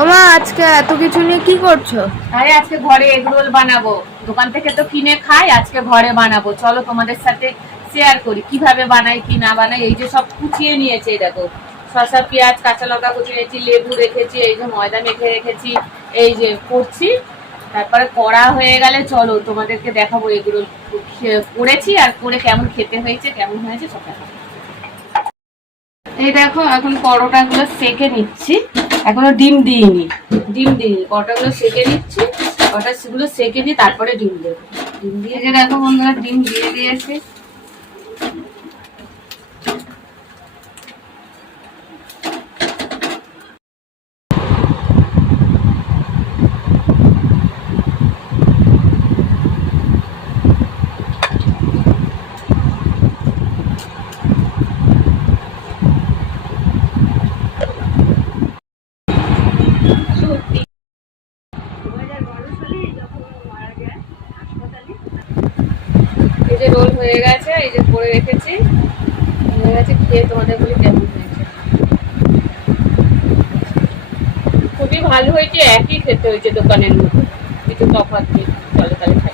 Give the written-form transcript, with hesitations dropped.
ওমা আজকে এত কিছু নিয়ে কি করছো? আরে আজকে ঘরে এগ রোল বানাবো। দোকান থেকে তো কিনে খাই, আজকে ঘরে বানাবো। চলো তোমাদের সাথে শেয়ার করি কিভাবে বানাই কি না বানাই। এই যে সব কুচিয়ে নিয়েছে, এই দেখো শসা পেঁয়াজ কাঁচা লঙ্কা কুচিয়ে নিয়েছি, লেবু রেখেছি, এই যে ময়দা মেখে রেখেছি, এই যে করছি। তারপরে করা হয়ে গেলে চলো তোমাদেরকে দেখাবো এগুলো করেছি আর করে কেমন খেতে হয়েছে কেমন হয়েছে সব দেখাবো। এই দেখো এখন পরোটা গুলো সেকে নিচ্ছি, এখনো ডিম দিইনি। পরোটা গুলো সেকে নিচ্ছি, পরোটা গুলো সেকে নিয়ে তারপরে ডিম দেবো। ডিম দিয়ে যে দেখো বন্ধুরা ডিম দিয়ে দিয়েছে। এই যে রোল হয়ে গেছে, এই যে করে রেখেছি, হয়ে গেছে। খেয়ে তোমাদের বলি কেমন হয়েছে। খুবই ভালো হয়েছে, একই খেতে হয়েছে দোকানের মতো, কিছু তফাৎ নেই। চলো তাহলে খাই।